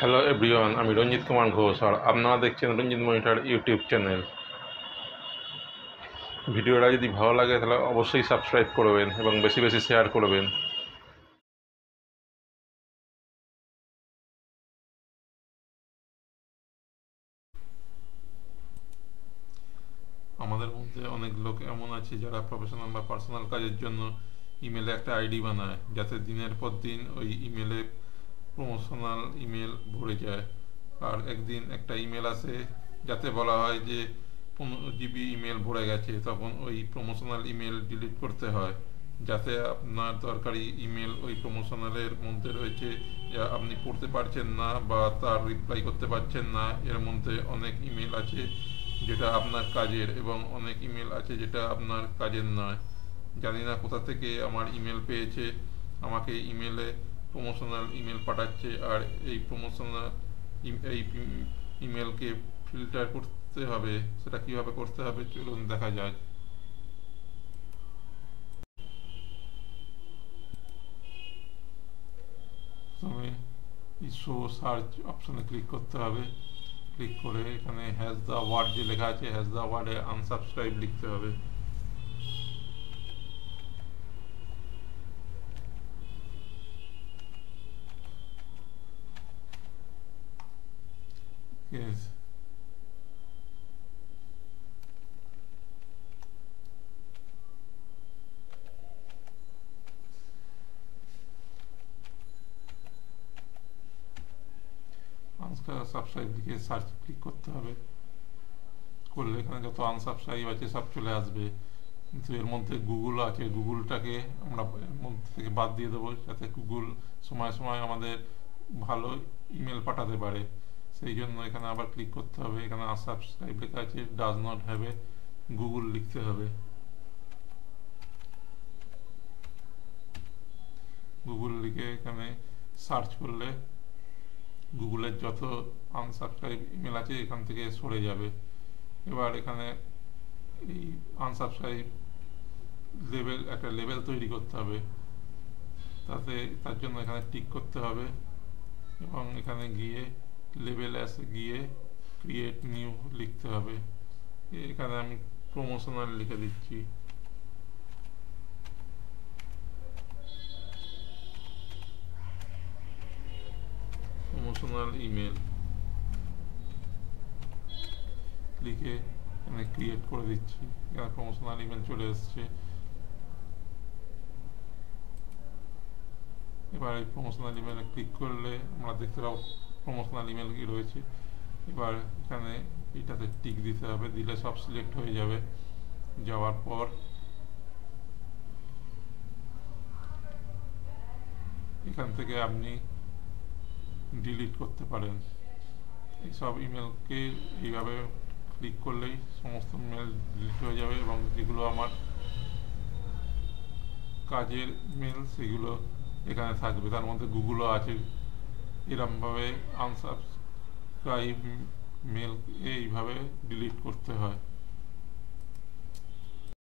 Hello everyone, আমি রঞ্জিত কুমার ঘোষ আর আপনারা দেখছেন রঞ্জিত মনিটর ইউটিউব চ্যানেল। ভিডিওটা যদি ভালো লাগে তাহলে অবশ্যই সাবস্ক্রাইব করবেন এবং বেশি বেশি শেয়ার করবেন। আমাদের মধ্যে অনেক লোক এমন আছে যারা প্রফেশনাল বা পার্সোনাল কাজের জন্য ইমেলে একটা আইডি বানায়, যাতে দিনের পর দিন ওই ইমেলে প্রমোশনাল ইমেল ভরে যায়। আর একদিন একটা ইমেল আসে যাতে বলা হয় যে 15 GB ইমেল ভরে গেছে, তখন ওই প্রমোশনাল ইমেল ডিলিট করতে হয়, যাতে আপনার দরকারি ইমেল ওই প্রমোশনালের মধ্যে রয়েছে যা আপনি পড়তে পারছেন না বা তার রিপ্লাই করতে পারছেন না। এর মধ্যে অনেক ইমেল আছে যেটা আপনার কাজের এবং অনেক ইমেল আছে যেটা আপনার কাজের নয়। জানি না কোথা থেকে আমার ইমেল পেয়েছে, আমাকে ইমেলে প্রমোশনাল ইমেল পাঠাচ্ছে, আর এই প্রমোশনাল এই ইমেলকে ফিল্টার করতে হবে। সেটা কিভাবে করতে হবে চলুন দেখা যাক। প্রথমে শো সার্চ অপশনে ক্লিক করতে হবে। ক্লিক করে এখানে হ্যাজ দ্য ওয়ার্ড যে লেখা আছে, হ্যাজ দ্য ওয়ার্ডে আনসাবস্ক্রাইব লিখতে হবে। Yes. আনসাবস্ক্রাইব লিখে সার্চ ক্লিক করতে হবে। করলে এখানে যত আনসাবস্ক্রাইব আছে সব চলে আসবে, কিন্তু এর মধ্যে গুগল আছে, গুগলটাকে আমরা এর মধ্যে থেকে বাদ দিয়ে দেবো, যাতে গুগল সময় সময় আমাদের ভালো ইমেল পাঠাতে পারে। সেই জন্য এখানে আবার ক্লিক করতে হবে। এখানে আনসাবস্ক্রাইব লেখা আছে, does not have a Google লিখতে হবে। গুগল লিখে এখানে সার্চ করলে গুগলের যত আনসাবস্ক্রাইব ইমেল আছে এখান থেকে সরে যাবে। এবার এখানে এই আনসাবস্ক্রাইব লেবেল, একটা লেবেল তৈরি করতে হবে। তার জন্য এখানে টিক করতে হবে এবং এখানে গিয়ে লেবেল অ্যাসে গিয়ে ক্রিয়েট নিউ লিখতে হবে। এখানে আমি প্রমোশনাল লিখে দিচ্ছি। প্রমোশনাল ইমেল লিখে এখানে ক্রিয়েট করে দিচ্ছি। এখানে প্রমোশনাল ইমেল চলে এসছে। এবার এই প্রমোশনাল ইমেলে ক্লিক করলে আমরা দেখতে পাবো প্রমোশনাল ইমেল কি রয়েছে। এবার এখানে এটাতে টিক দিতে হবে, দিলে সব সিলেক্ট হয়ে যাবে। যাওয়ার পর এখান থেকে আপনি ডিলিট করতে পারেন। এইসব ইমেলকে এইভাবে ক্লিক করলেই সমস্ত মেল ডিলিট হয়ে যাবে এবং যেগুলো আমার কাজের মেল সেগুলো এখানে থাকবে। তার মধ্যে গুগলও আছে। এরমভাবে আনসাবস্ক্রাইব মেল এইভাবে ডিলিট করতে হয়।